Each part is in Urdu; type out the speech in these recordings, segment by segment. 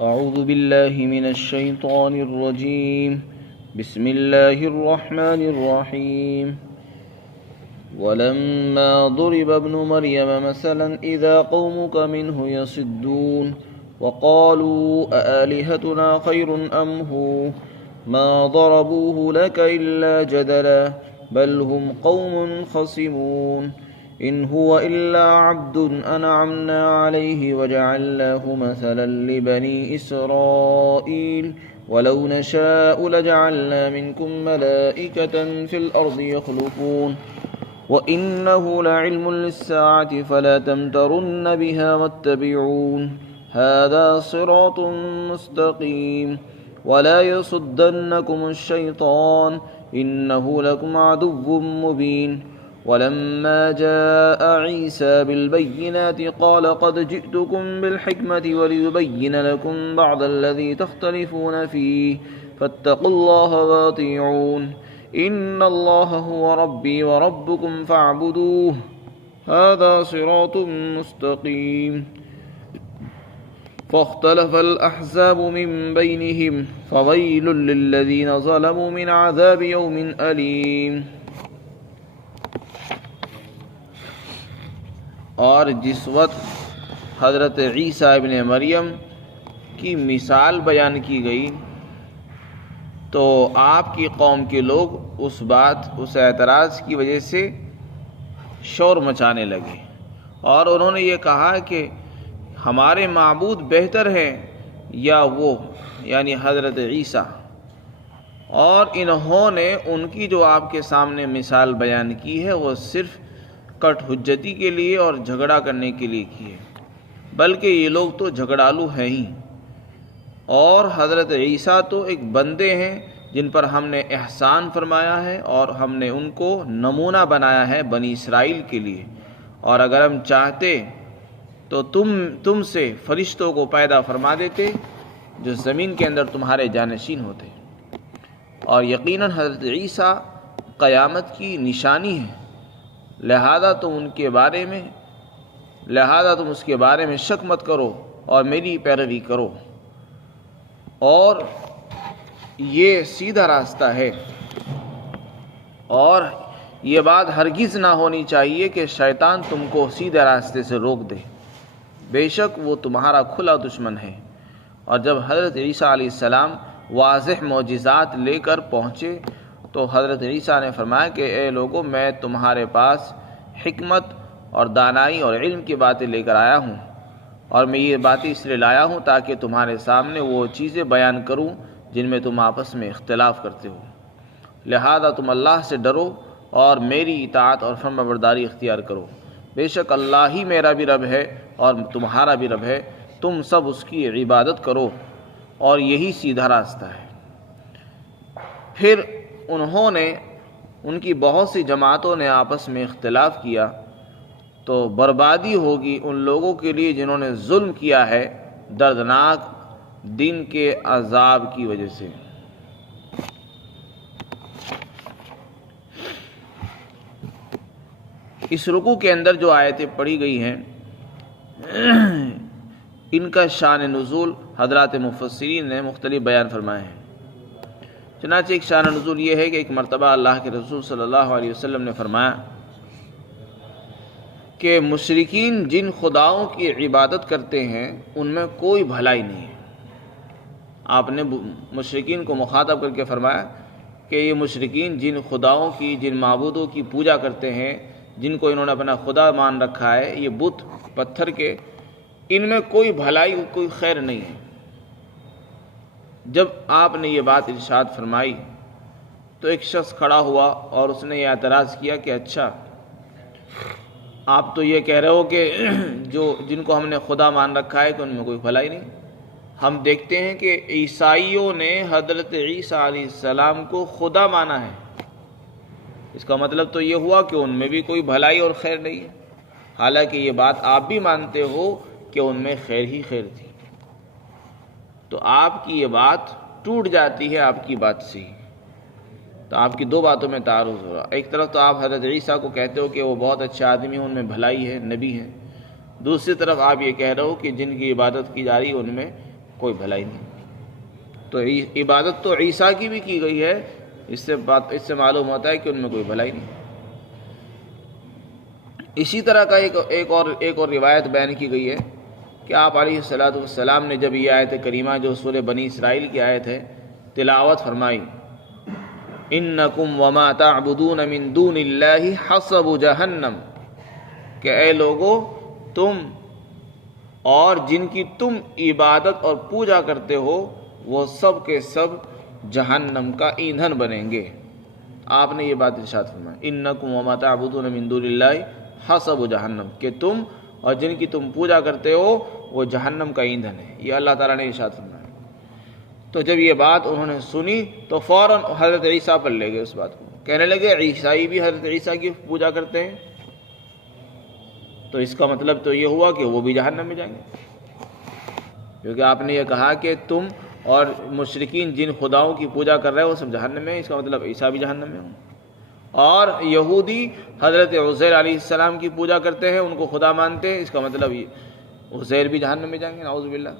أعوذ بالله من الشيطان الرجيم. بسم الله الرحمن الرحيم. ولما ضرب ابن مريم مثلا إذا قومك منه يصدون وقالوا أآلهتنا خير أم هو ما ضربوه لك إلا جدلا بل هم قوم خصمون إن هو إلا عبد أنعمنا عليه وجعلناه مثلا لبني إسرائيل ولو نشاء لجعلنا منكم ملائكة في الأرض يخلفون وإنه لعلم للساعة فلا تمترن بها واتبعون هذا صراط مستقيم ولا يصدنكم الشيطان إنه لكم عدو مبين. ولما جاء عيسى بالبينات قال قد جئتكم بالحكمة وليبين لكم بعض الذي تختلفون فيه فاتقوا الله وأطيعون إن الله هو ربي وربكم فاعبدوه هذا صراط مستقيم. فاختلف الأحزاب من بينهم فويل للذين ظلموا من عذاب يوم أليم. اور جس وقت حضرت عیسیٰ ابن مریم کی مثال بیان کی گئی تو آپ کی قوم کے لوگ اس اعتراض کی وجہ سے شور مچانے لگے اور انہوں نے یہ کہا کہ ہمارے معبود بہتر ہیں یا وہ، یعنی حضرت عیسیٰ. اور انہوں نے ان کی جو آپ کے سامنے مثال بیان کی ہے وہ صرف کٹ حجتی کے لیے اور جھگڑا کرنے کے لیے کی ہے، بلکہ یہ لوگ تو جھگڑالو ہیں ہی. اور حضرت عیسیٰ تو ایک بندے ہیں جن پر ہم نے احسان فرمایا ہے اور ہم نے ان کو نمونہ بنایا ہے بنی اسرائیل کے لیے. اور اگر ہم چاہتے تو تم سے فرشتوں کو پیدا فرما دیتے جو زمین کے اندر تمہارے جانشین ہوتے. اور یقیناً حضرت عیسیٰ قیامت کی نشانی ہے، لہذا تم اس کے بارے میں شک مت کرو اور میری پیروی کرو. اور یہ سیدھا راستہ ہے، اور یہ بات ہرگز نہ ہونی چاہیے کہ شیطان تم کو سیدھے راستے سے روک دے، بے شک وہ تمہارا کھلا دشمن ہے. اور جب حضرت عیسیٰ علیہ السلام واضح معجزات لے کر پہنچے تو حضرت عیسیٰ نے فرمایا کہ اے لوگو، میں تمہارے پاس حکمت اور دانائی اور علم کی باتیں لے کر آیا ہوں، اور میں یہ باتیں اس لیے لایا ہوں تاکہ تمہارے سامنے وہ چیزیں بیان کروں جن میں تم آپس میں اختلاف کرتے ہو. لہذا تم اللہ سے ڈرو اور میری اطاعت اور فرمانبرداری اختیار کرو. بے شک اللہ ہی میرا بھی رب ہے اور تمہارا بھی رب ہے، تم سب اس کی عبادت کرو، اور یہی سیدھا راستہ ہے. پھر ان کی بہت سی جماعتوں نے آپس میں اختلاف کیا تو بربادی ہوگی ان لوگوں کے لیے جنہوں نے ظلم کیا ہے دردناک دن کے عذاب کی وجہ سے. اس رکوع کے اندر جو آیتیں پڑھی گئی ہیں ان کا شان نزول حضرات مفسرین نے مختلف بیان فرمائے ہیں. چنانچہ ایک شان نزول یہ ہے کہ ایک مرتبہ اللہ کے رسول صلی اللہ علیہ وسلم نے فرمایا کہ مشرکین جن خداؤں کی عبادت کرتے ہیں ان میں کوئی بھلائی نہیں ہے. آپ نے مشرکین کو مخاطب کر کے فرمایا کہ یہ مشرکین جن خداؤں کی، جن معبودوں کی پوجا کرتے ہیں، جن کو انہوں نے اپنا خدا مان رکھا ہے، یہ بت پتھر کے، ان میں کوئی بھلائی، کوئی خیر نہیں ہے. جب آپ نے یہ بات ارشاد فرمائی تو ایک شخص کھڑا ہوا اور اس نے یہ اعتراض کیا کہ اچھا، آپ تو یہ کہہ رہے ہو کہ جن کو ہم نے خدا مان رکھا ہے کہ ان میں کوئی بھلائی نہیں. ہم دیکھتے ہیں کہ عیسائیوں نے حضرت عیسیٰ علیہ السلام کو خدا مانا ہے. اس کا مطلب تو یہ ہوا کہ ان میں بھی کوئی بھلائی اور خیر نہیں ہے، حالانکہ یہ بات آپ بھی مانتے ہو کہ ان میں خیر ہی خیر تھی. تو آپ کی یہ بات ٹوٹ جاتی ہے آپ کی بات سے ہی. تو آپ کی دو باتوں میں تعارض ہو رہا. ایک طرف تو آپ حضرت عیسیٰ کو کہتے ہو کہ وہ بہت اچھے آدمی ہیں، ان میں بھلائی ہے، نبی ہیں. دوسری طرف آپ یہ کہہ رہے ہو کہ جن کی عبادت کی جا رہی ہے ان میں کوئی بھلائی نہیں۔ تو عبادت تو عیسیٰ کی بھی کی گئی ہے، اس سے معلوم ہوتا ہے کہ ان میں کوئی بھلائی نہیں۔ اسی طرح کا ایک اور روایت بیان کی گئی ہے کہ آپ علیہ الصلوۃ والسلام نے جب یہ آیت کریمہ جو سورہ بنی اسرائیل کی آیت ہے تلاوت فرمائی، انکم وما تعبدون من دون اللہ حصب جہنم، کہ اے لوگو تم اور جن کی تم عبادت اور پوجا کرتے ہو وہ سب کے سب جہنم کا ایندھن بنیں گے۔ آپ نے یہ بات ارشاد فرمائی، انکم وما تعبدون من دون اللہ حصب جہنم، کہ تم اور جن کی تم پوجا کرتے ہو وہ جہنم کا ایندھن ہے، یہ اللہ تعالیٰ نے ارشاد فرمایا۔ تو جب یہ بات انہوں نے سنی تو فوراً حضرت عیسیٰ پر لے گئے اس بات کو، کہنے لگے عیسائی بھی حضرت عیسیٰ کی پوجا کرتے ہیں، تو اس کا مطلب تو یہ ہوا کہ وہ بھی جہنم میں جائیں گے، کیونکہ آپ نے یہ کہا کہ تم اور مشرکین جن خداؤں کی پوجا کر رہے ہیں وہ سب جہنم میں ہیں، اس کا مطلب عیسیٰ بھی جہنم میں ہوں۔ اور یہودی حضرت عزیر علیہ السلام کی پوجا کرتے ہیں، ان کو خدا مانتے ہیں، اس کا مطلب عزیر بھی جہنم میں جائیں گے، نعوذ باللہ۔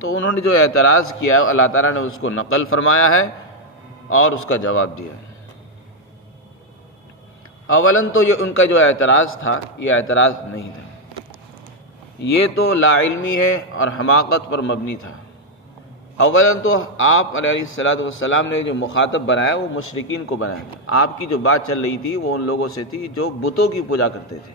تو انہوں نے جو اعتراض کیا اللہ تعالیٰ نے اس کو نقل فرمایا ہے اور اس کا جواب دیا ہے۔ اولاً تو یہ ان کا جو اعتراض تھا یہ اعتراض نہیں تھا، یہ تو لا علمی ہے اور حماقت پر مبنی تھا۔ اولاً تو آپ علیہ الصلوۃ والسلام نے جو مخاطب بنایا وہ مشرکین کو بنایا، آپ کی جو بات چل رہی تھی وہ ان لوگوں سے تھی جو بتوں کی پوجا کرتے تھے،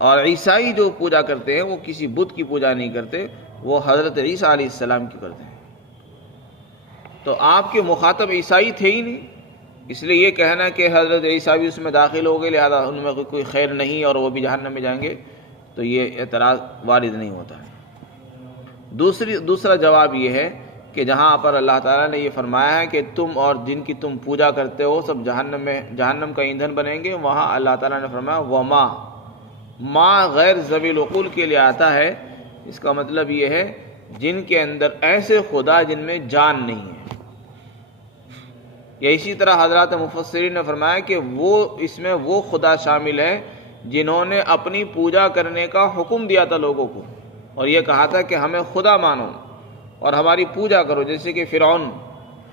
اور عیسائی جو پوجا کرتے ہیں وہ کسی بت کی پوجا نہیں کرتے، وہ حضرت عیسیٰ علیہ السلام کی کرتے ہیں۔ تو آپ کے مخاطب عیسائی تھے ہی نہیں، اس لیے یہ کہنا کہ حضرت عیسیٰ بھی اس میں داخل ہو گئے لہذا ان میں کوئی خیر نہیں اور وہ بھی جہنم میں جائیں گے، تو یہ اعتراض وارد نہیں ہوتا ہے۔ دوسرا جواب یہ ہے کہ جہاں پر اللہ تعالیٰ نے یہ فرمایا ہے کہ تم اور جن کی تم پوجا کرتے ہو سب جہنم کا ایندھن بنیں گے، وہاں اللہ تعالیٰ نے فرمایا وما، ما غیر ذوی العقول کے لیے آتا ہے، اس کا مطلب یہ ہے جن کے اندر ایسے خدا جن میں جان نہیں ہے۔ یا اسی طرح حضرات مفسرین نے فرمایا کہ اس میں وہ خدا شامل ہے جنہوں نے اپنی پوجا کرنے کا حکم دیا تھا لوگوں کو، اور یہ کہا تھا کہ ہمیں خدا مانو اور ہماری پوجا کرو، جیسے کہ فرعون،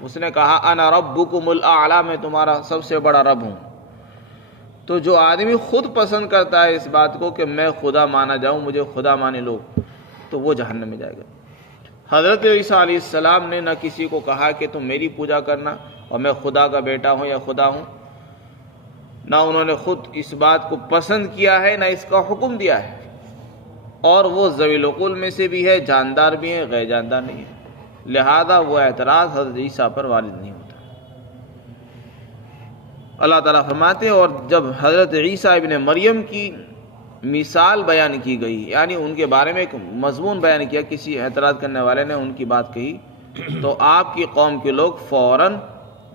اس نے کہا انا ربکم الاعلی، میں تمہارا سب سے بڑا رب ہوں۔ تو جو آدمی خود پسند کرتا ہے اس بات کو کہ میں خدا مانا جاؤں، مجھے خدا مانے لو، تو وہ جہنم میں جائے گا۔ حضرت عیسیٰ علیہ السلام نے نہ کسی کو کہا کہ تم میری پوجا کرنا اور میں خدا کا بیٹا ہوں یا خدا ہوں، نہ انہوں نے خود اس بات کو پسند کیا ہے نہ اس کا حکم دیا ہے، اور وہ ذوی العقول میں سے بھی ہے، جاندار بھی ہے، غیر جاندار نہیں ہے، لہذا وہ اعتراض حضرت عیسیٰ پر وارد نہیں ہوتا۔ اللہ تعالیٰ فرماتے ہیں اور جب حضرت عیسیٰ ابن مریم کی مثال بیان کی گئی، یعنی ان کے بارے میں ایک مضمون بیان کیا، کسی اعتراض کرنے والے نے ان کی بات کہی، تو آپ کی قوم کے لوگ فوراً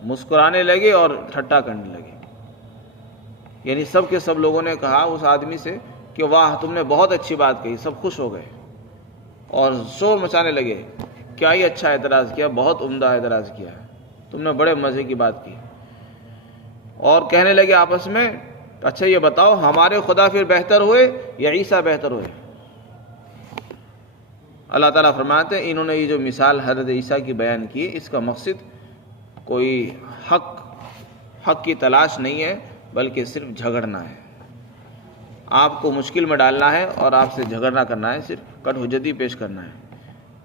مسکرانے لگے اور ٹھٹا کرنے لگے، یعنی سب کے سب لوگوں نے کہا اس آدمی سے کہ واہ تم نے بہت اچھی بات کہی، سب خوش ہو گئے اور شور مچانے لگے، کیا ہی اچھا اعتراض کیا، بہت عمدہ اعتراض کیا ہے، تم نے بڑے مزے کی بات کی، اور کہنے لگے آپس میں اچھا یہ بتاؤ ہمارے خدا پھر بہتر ہوئے یا عیسیٰ بہتر ہوئے؟ اللہ تعالیٰ فرماتے ہیں انہوں نے یہ جو مثال حضرت عیسیٰ کی بیان کی، اس کا مقصد کوئی حق کی تلاش نہیں ہے بلکہ صرف جھگڑنا ہے، آپ کو مشکل میں ڈالنا ہے اور آپ سے جھگڑنا کرنا ہے، صرف کٹ حجتی پیش کرنا ہے۔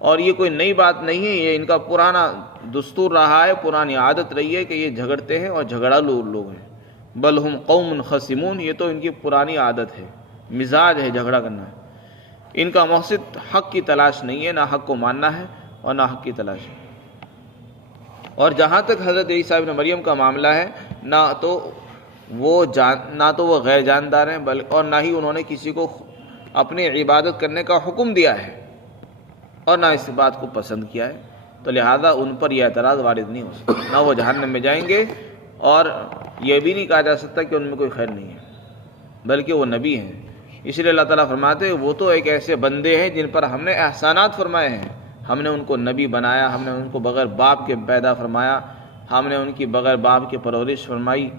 اور یہ کوئی نئی بات نہیں ہے، یہ ان کا پرانا دستور رہا ہے، پرانی عادت رہی ہے کہ یہ جھگڑتے ہیں اور جھگڑالو لوگ ہیں، بل ہم قوم خصمون، یہ تو ان کی پرانی عادت ہے، مزاج ہے جھگڑا کرنا۔ ان کا مقصد حق کی تلاش نہیں ہے، نہ حق کو ماننا ہے اور نہ حق کی تلاش ہے۔ اور جہاں تک حضرت عیسیٰ ابن مریم کا معاملہ ہے، نہ تو وہ غیر جاندار ہیں اور نہ ہی انہوں نے کسی کو اپنی عبادت کرنے کا حکم دیا ہے اور نہ اس بات کو پسند کیا ہے، تو لہذا ان پر یہ اعتراض وارد نہیں ہو سکتا، نہ وہ جہنم میں جائیں گے اور یہ بھی نہیں کہا جا سکتا کہ ان میں کوئی خیر نہیں ہے، بلکہ وہ نبی ہیں۔ اس لیے اللہ تعالیٰ فرماتے ہیں وہ تو ایک ایسے بندے ہیں جن پر ہم نے احسانات فرمائے ہیں، ہم نے ان کو نبی بنایا، ہم نے ان کو بغیر باپ کے پیدا فرمایا، ہم نے ان کی بغیر باپ کی پرورش فرمائی،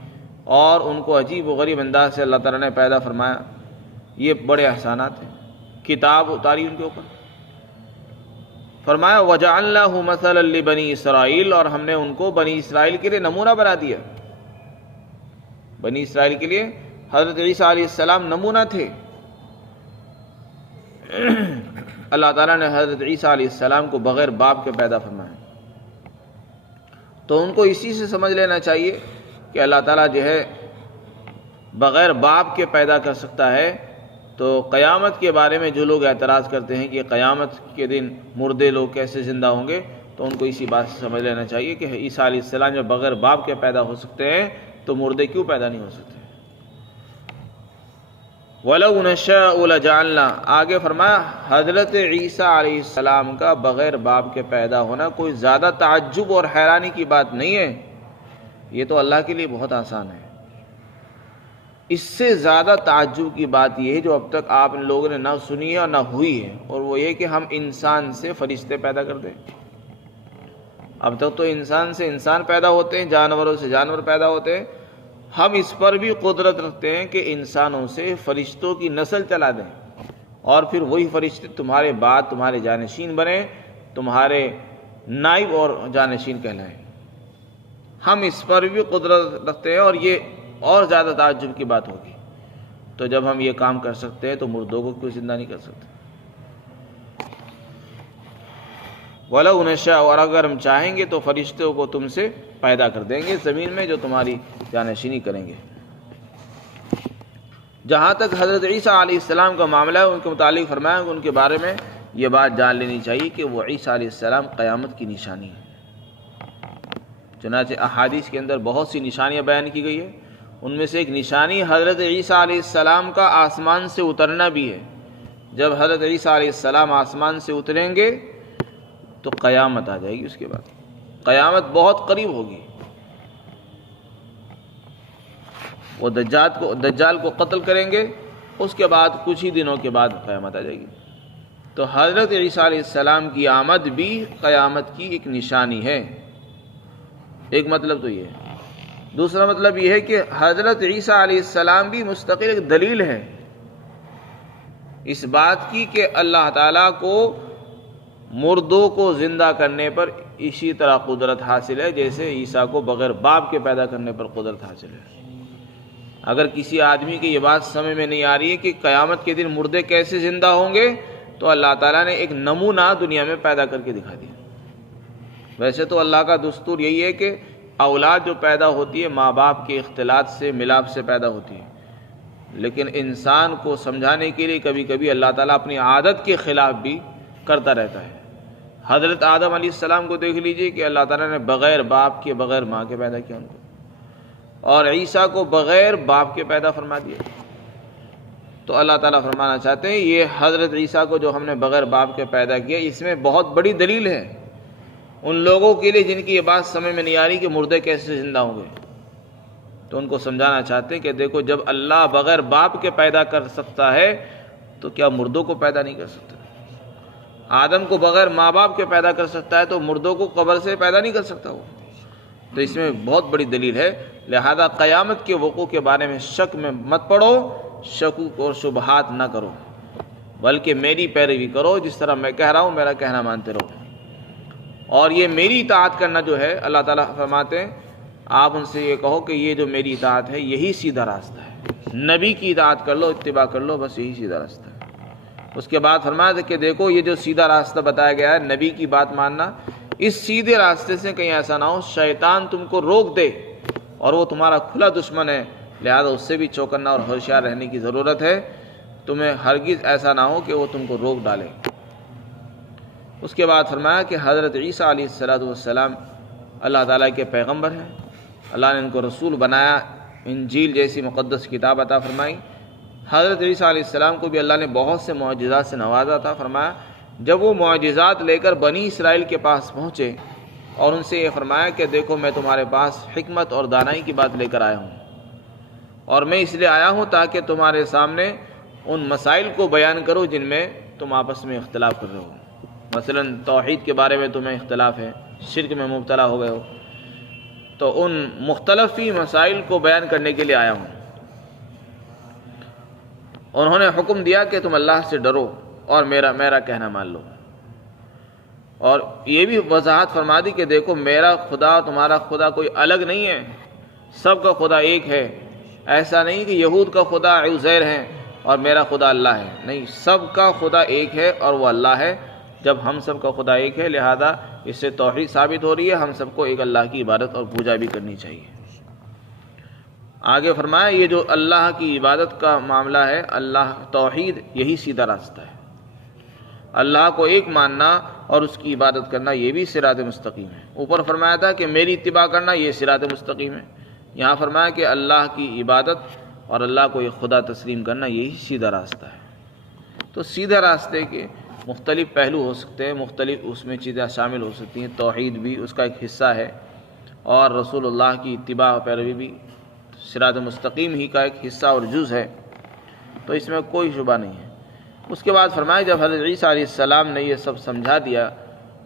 اور ان کو عجیب و غریب انداز سے اللہ تعالیٰ نے پیدا فرمایا، یہ بڑے احسانات ہیں۔ کتاب اتاری ان کے اوپر. فرمایا وَجَعَلْنَاهُ مَثَلًا لِبَنِي اسرائیل، اور ہم نے ان کو بنی اسرائیل کے لیے نمونہ بنا دیا. بنی اسرائیل کے لیے حضرت عیسیٰ علیہ السلام نمونہ تھے. اللہ تعالیٰ نے حضرت عیسیٰ علیہ السلام کو بغیر باپ کے پیدا فرمایا. تو ان کو اسی سے سمجھ لینا چاہیے کہ اللہ تعالیٰ جو ہے بغیر باپ کے پیدا کر سکتا ہے. تو قیامت کے بارے میں جو لوگ اعتراض کرتے ہیں کہ قیامت کے دن مردے لوگ کیسے زندہ ہوں گے، تو ان کو اسی بات سے سمجھ لینا چاہیے کہ عیسیٰ علیہ السلام جب بغیر باپ کے پیدا ہو سکتے ہیں تو مردے کیوں پیدا نہیں ہو سکتے. وَلَوْ نَشَاءُ لَجَعَلْنَا، آگے فرمایا حضرت عیسیٰ علیہ السلام کا بغیر باپ کے پیدا ہونا کوئی زیادہ تعجب اور حیرانی کی بات نہیں ہے. یہ تو اللہ کے لیے بہت آسان ہے. اس سے زیادہ تعجب کی بات یہ ہے جو اب تک آپ لوگوں نے نہ سنی ہے اور نہ ہوئی ہے، اور وہ یہ کہ ہم انسان سے فرشتے پیدا کر دیں. اب تک تو انسان سے انسان پیدا ہوتے ہیں، جانوروں سے جانور پیدا ہوتے ہیں. ہم اس پر بھی قدرت رکھتے ہیں کہ انسانوں سے فرشتوں کی نسل چلا دیں، اور پھر وہی فرشتے تمہارے بعد تمہارے جانشین بنیں، تمہارے نائب اور جانشین کہلائیں. ہم اس پر بھی قدرت رکھتے ہیں، اور یہ اور زیادہ تعجب کی بات ہوگی. تو جب ہم یہ کام کر سکتے ہیں تو مردوں کو کیوں زندہ نہیں کر سکتے؟ وَلَوْ نَشَاءُ، اور اگر ہم چاہیں گے تو فرشتوں کو تم سے پیدا کر دیں گے زمین میں جو تمہاری جانشینی کریں گے. جہاں تک حضرت عیسیٰ علیہ السلام کا معاملہ ہے، ان کے متعلق فرمایا کہ ان کے بارے میں یہ بات جان لینی چاہیے کہ وہ عیسیٰ علیہ السلام قیامت کی نشانی ہے. چنانچہ احادیث کے اندر بہت سی نشانیاں بیان کی گئی ہے. ان میں سے ایک نشانی حضرت عیسیٰ علیہ السلام کا آسمان سے اترنا بھی ہے. جب حضرت عیسیٰ علیہ السلام آسمان سے اتریں گے تو قیامت آ جائے گی. اس کے بعد قیامت بہت قریب ہوگی. وہ دجال کو قتل کریں گے، اس کے بعد کچھ ہی دنوں کے بعد قیامت آ جائے گی. تو حضرت عیسیٰ علیہ السلام کی آمد بھی قیامت کی ایک نشانی ہے. ایک مطلب تو یہ ہے. دوسرا مطلب یہ ہے کہ حضرت عیسیٰ علیہ السلام بھی مستقل ایک دلیل ہے اس بات کی کہ اللہ تعالیٰ کو مردوں کو زندہ کرنے پر اسی طرح قدرت حاصل ہے جیسے عیسیٰ کو بغیر باپ کے پیدا کرنے پر قدرت حاصل ہے. اگر کسی آدمی کی یہ بات سمجھ میں نہیں آ رہی ہے کہ قیامت کے دن مردے کیسے زندہ ہوں گے، تو اللہ تعالیٰ نے ایک نمونہ دنیا میں پیدا کر کے دکھا دیا. ویسے تو اللہ کا دستور یہی ہے کہ اولاد جو پیدا ہوتی ہے ماں باپ کے اختلاط سے ملاپ سے پیدا ہوتی ہے، لیکن انسان کو سمجھانے کے لیے کبھی کبھی اللہ تعالیٰ اپنی عادت کے خلاف بھی کرتا رہتا ہے. حضرت آدم علیہ السلام کو دیکھ لیجئے کہ اللہ تعالیٰ نے بغیر باپ کے بغیر ماں کے پیدا کیا ان کو، اور عیسیٰ کو بغیر باپ کے پیدا فرما دیا. تو اللہ تعالیٰ فرمانا چاہتے ہیں یہ حضرت عیسیٰ کو جو ہم نے بغیر باپ کے پیدا کیا، اس میں بہت بڑی دلیل ہے ان لوگوں کے لیے جن کی یہ بات سمجھ میں نہیں آ رہی کہ مردے کیسے زندہ ہوں گے. تو ان کو سمجھانا چاہتے ہیں کہ دیکھو جب اللہ بغیر باپ کے پیدا کر سکتا ہے تو کیا مردوں کو پیدا نہیں کر سکتا؟ آدم کو بغیر ماں باپ کے پیدا کر سکتا ہے تو مردوں کو قبر سے پیدا نہیں کر سکتا وہ. تو اس میں بہت بڑی دلیل ہے. لہذا قیامت کے وقوع کے بارے میں شک میں مت پڑو، شکوک اور شبہات نہ کرو، بلکہ میری پیروی کرو. جس طرح میں کہہ رہا ہوں میرا کہنا مانتے رہو. اور یہ میری اطاعت کرنا جو ہے، اللہ تعالیٰ فرماتے ہیں آپ ان سے یہ کہو کہ یہ جو میری اطاعت ہے یہی سیدھا راستہ ہے. نبی کی اطاعت کر لو، اتباع کر لو، بس یہی سیدھا راستہ ہے. اس کے بعد فرمایا تھا کہ دیکھو یہ جو سیدھا راستہ بتایا گیا ہے نبی کی بات ماننا، اس سیدھے راستے سے کہیں ایسا نہ ہو شیطان تم کو روک دے، اور وہ تمہارا کھلا دشمن ہے. لہذا اس سے بھی چوکنا اور ہوشیار رہنے کی ضرورت ہے. تمہیں ہرگز ایسا نہ ہو کہ وہ تم کو روک ڈالے. اس کے بعد فرمایا کہ حضرت عیسیٰ علیہ السلام اللہ تعالیٰ کے پیغمبر ہیں. اللہ نے ان کو رسول بنایا، انجیل جیسی مقدس کتاب عطا فرمائی. حضرت عیسیٰ علیہ السلام کو بھی اللہ نے بہت سے معجزات سے نوازا تھا. فرمایا جب وہ معجزات لے کر بنی اسرائیل کے پاس پہنچے اور ان سے یہ فرمایا کہ دیکھو میں تمہارے پاس حکمت اور دانائی کی بات لے کر آیا ہوں، اور میں اس لیے آیا ہوں تاکہ تمہارے سامنے ان مسائل کو بیان کرو جن میں تم آپس میں اختلاف کر رہے ہو. مثلا توحید کے بارے میں تمہیں اختلاف ہے، شرک میں مبتلا ہو گئے ہو، تو ان مختلفی مسائل کو بیان کرنے کے لیے آیا ہوں. انہوں نے حکم دیا کہ تم اللہ سے ڈرو اور میرا کہنا مان لو۔ اور یہ بھی وضاحت فرما دی کہ دیکھو میرا خدا تمہارا خدا کوئی الگ نہیں ہے، سب کا خدا ایک ہے۔ ایسا نہیں کہ یہود کا خدا عزیر ہے اور میرا خدا اللہ ہے، نہیں، سب کا خدا ایک ہے اور وہ اللہ ہے۔ جب ہم سب کا خدا ایک ہے لہذا اس سے توحید ثابت ہو رہی ہے، ہم سب کو ایک اللہ کی عبادت اور پوجا بھی کرنی چاہیے۔ آگے فرمایا یہ جو اللہ کی عبادت کا معاملہ ہے، اللہ توحید، یہی سیدھا راستہ ہے۔ اللہ کو ایک ماننا اور اس کی عبادت کرنا یہ بھی صراط مستقیم ہے۔ اوپر فرمایا تھا کہ میری اتباع کرنا یہ صراط مستقیم ہے، یہاں فرمایا کہ اللہ کی عبادت اور اللہ کو ایک خدا تسلیم کرنا یہی سیدھا راستہ ہے۔ تو سیدھے راستے کے مختلف پہلو ہو سکتے ہیں، مختلف اس میں چیزیں شامل ہو سکتی ہیں، توحید بھی اس کا ایک حصہ ہے اور رسول اللہ کی اتباع و پیروی بھی صراط مستقیم ہی کا ایک حصہ اور جز ہے، تو اس میں کوئی شبہ نہیں ہے۔ اس کے بعد فرمایا جب حضرت عیسیٰ علیہ السلام نے یہ سب سمجھا دیا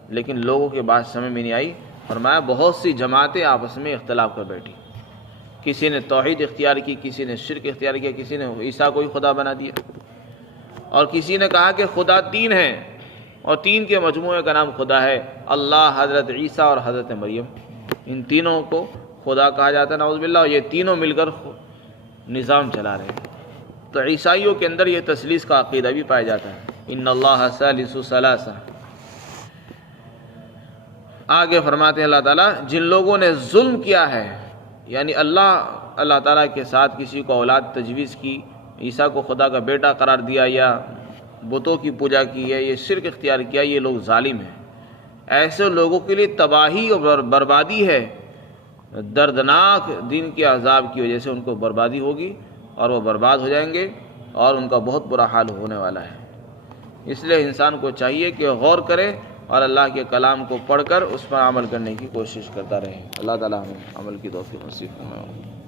لیکن لوگوں کے بات سمجھ میں نہیں آئی، فرمایا بہت سی جماعتیں آپس میں اختلاف کر بیٹھی، کسی نے توحید اختیار کی، کسی نے شرک اختیار کیا، کسی نے عیسیٰ کو ہی خدا بنا دیا، اور کسی نے کہا کہ خدا تین ہیں اور تین کے مجموعے کا نام خدا ہے، اللہ، حضرت عیسیٰ اور حضرت مریم، ان تینوں کو خدا کہا جاتا ہے نعوذ باللہ، اور یہ تینوں مل کر نظام چلا رہے ہیں۔ تو عیسائیوں کے اندر یہ تثلیث کا عقیدہ بھی پایا جاتا ہے، ان اللہ ثالث ثلاثہ۔ آگے فرماتے ہیں اللہ تعالیٰ جن لوگوں نے ظلم کیا ہے، یعنی اللہ تعالیٰ کے ساتھ کسی کو اولاد تجویز کی، عیسیٰ کو خدا کا بیٹا قرار دیا یا بتوں کی پوجا کی ہے، یہ شرک اختیار کیا، یہ لوگ ظالم ہیں۔ ایسے لوگوں کے لیے تباہی اور بربادی ہے، دردناک دن کے عذاب کی وجہ سے ان کو بربادی ہوگی اور وہ برباد ہو جائیں گے اور ان کا بہت برا حال ہونے والا ہے۔ اس لیے انسان کو چاہیے کہ غور کرے اور اللہ کے کلام کو پڑھ کر اس پر عمل کرنے کی کوشش کرتا رہے۔ اللہ تعالیٰ ہمیں عمل کی توفیق نصیب فرمائے۔